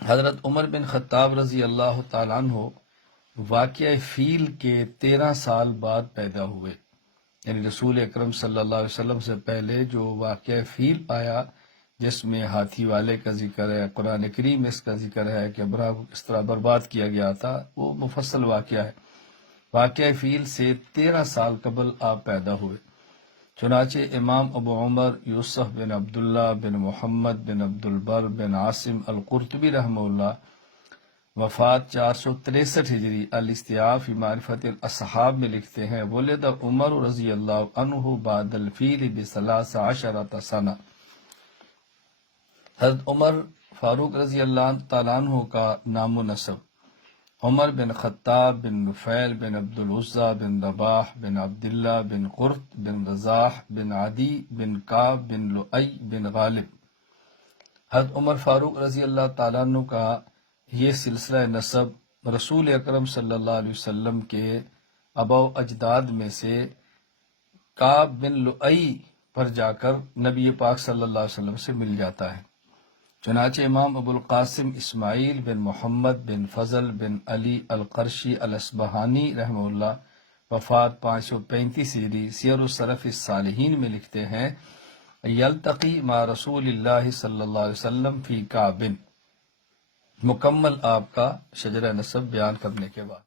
حضرت عمر بن خطاب رضی اللہ تعالیٰ عنہ واقعہ فیل کے 13 سال بعد پیدا ہوئے، یعنی رسول اکرم صلی اللہ علیہ وسلم سے پہلے جو واقعہ فیل آیا جس میں ہاتھی والے کا ذکر ہے، قرآن کریم میں اس کا ذکر ہے کہ ابرہہ کو کس طرح برباد کیا گیا تھا، وہ مفصل واقعہ ہے۔ واقعہ فیل سے 13 سال قبل آپ پیدا ہوئے۔ چنانچہ امام ابو عمر یوسف بن عبداللہ بن محمد بن عبد البر بن عاصم القرطبی رحمہ اللہ وفات 463 ہجری الاستیاف فی معرفت الاصحاب میں لکھتے ہیں، ولد عمر رضی اللہ عنہ بعد الفیل بثلاث عشرۃ سنہ۔ حضرت عمر فاروق رضی اللہ تعالیٰ عنہ کا نام و نسب: عمر بن خطاب بن نفیل بن عبد العزیٰ بن رباح بن عبداللہ بن قرط بن رزاح بن عدی بن کعب بن لؤی بن غالب۔ حضرت عمر فاروق رضی اللہ تعالیٰ عنہ کا یہ سلسلہ نسب رسول اکرم صلی اللہ علیہ وسلم کے آباء و اجداد میں سے کعب بن لؤی پر جا کر نبی پاک صلی اللہ علیہ وسلم سے مل جاتا ہے۔ چنانچہ امام ابو القاسم اسماعیل بن محمد بن فضل بن علی القرشی الاصبہانی رحمہ اللہ وفات 535 ہجری سیر الصرف الصالحین میں لکھتے ہیں، یلتقی مع رسول اللہ صلی اللہ علیہ وسلم فی کعب۔ مکمل آپ کا شجرہ نسب بیان کرنے کے بعد